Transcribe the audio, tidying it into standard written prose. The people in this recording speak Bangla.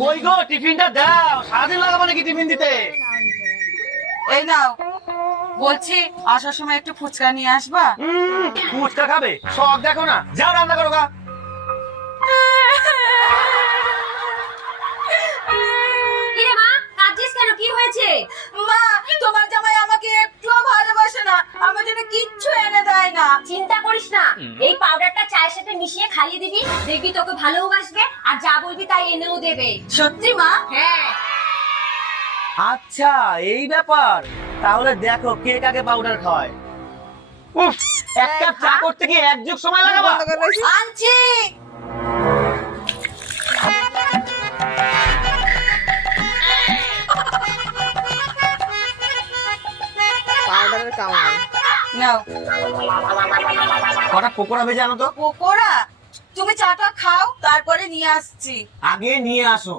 কই গো টিফিনটা দাও, সারাদিন লাগাবো নাকি টিফিন দিতে? এই নাও, বলছি আসার সময় একটু ফুচকা নিয়ে আসবা। ফুচকা খাবে? শখ দেখো না, যাও রান্না করো গা। কিরে মা, কাঁদছিস কেন? কি হয়েছে? মা, তোমার জামাই আমাকে একটুও ভালোবাসে না, আমার জন্য কিচ্ছু এনে দেয় না। চিন্তা করিস না, এই পাউডারটা চায়ের সাথে মিশিয়ে খাইয়ে দিবি, দেখবি তোকে ভালোবাসবে আর যা বলবি তাই এনেও দেবে। সত্যি মা? হ্যাঁ। আচ্ছা এই ব্যাপার, তাহলে দেখো কে কাকে পাউডার খাওয়ায়। উফ, এক কাপ চা করতে গিয়ে এক যুগ সময় লাগাবা। আনছি। পাউডারের কামাল। নাও কটা পকোড়া ভেজে আনো তো। পকোড়া? তুমি চাটা খাও, তারপরে নিয়ে আসছি। আগে নিয়ে আসো।